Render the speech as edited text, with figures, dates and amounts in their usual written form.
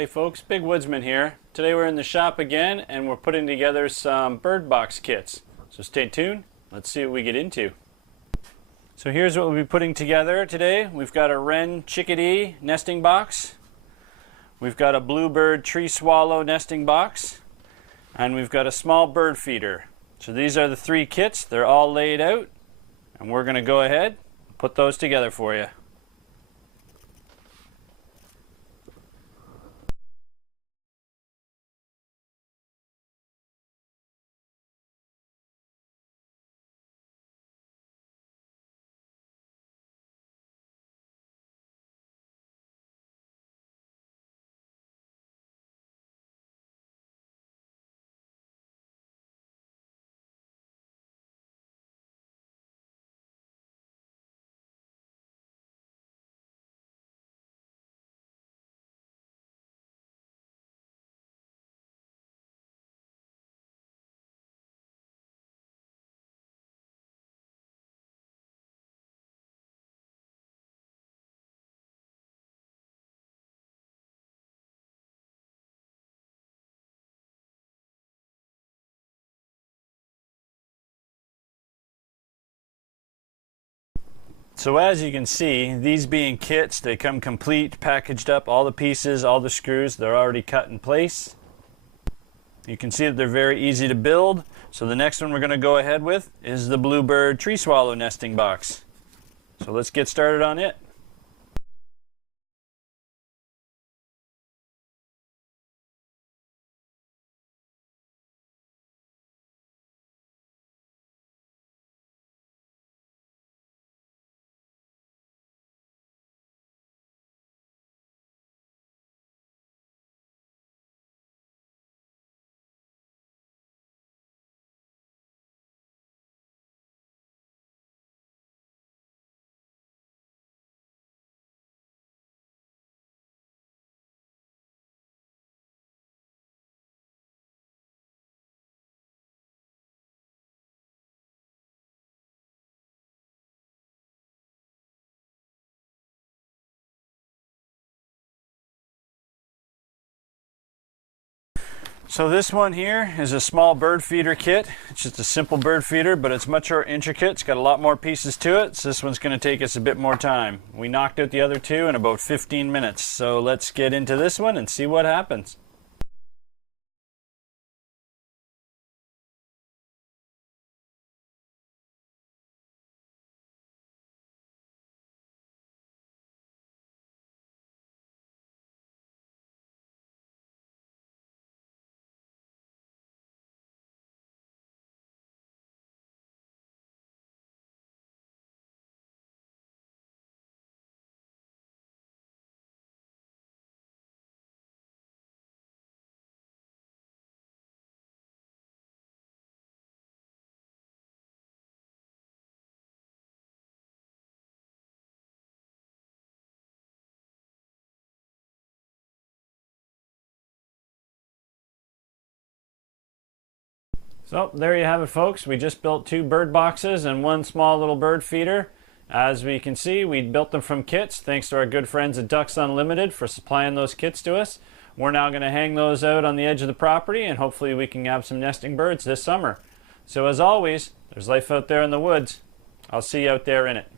Hey folks, Big Woodsman here. Today we're in the shop again and we're putting together some bird box kits. So stay tuned, let's see what we get into. So here's what we'll be putting together today. We've got a wren chickadee nesting box. We've got a bluebird tree swallow nesting box. And we've got a small bird feeder. So these are the three kits. They're all laid out. And we're going to go ahead and put those together for you. So as you can see, these being kits, they come complete, packaged up, all the pieces, all the screws, they're already cut in place. You can see that they're very easy to build. So the next one we're going to go ahead with is the bluebird tree swallow nesting box. So let's get started on it. So this one here is a small bird feeder kit. It's just a simple bird feeder, but it's much more intricate. It's got a lot more pieces to it, so this one's going to take us a bit more time. We knocked out the other two in about 15 minutes, so let's get into this one and see what happens. So there you have it, folks. We just built two bird boxes and one small little bird feeder. As we can see, we built them from kits. Thanks to our good friends at Ducks Unlimited for supplying those kits to us. We're now going to hang those out on the edge of the property and hopefully we can have some nesting birds this summer. So as always, there's life out there in the woods. I'll see you out there in it.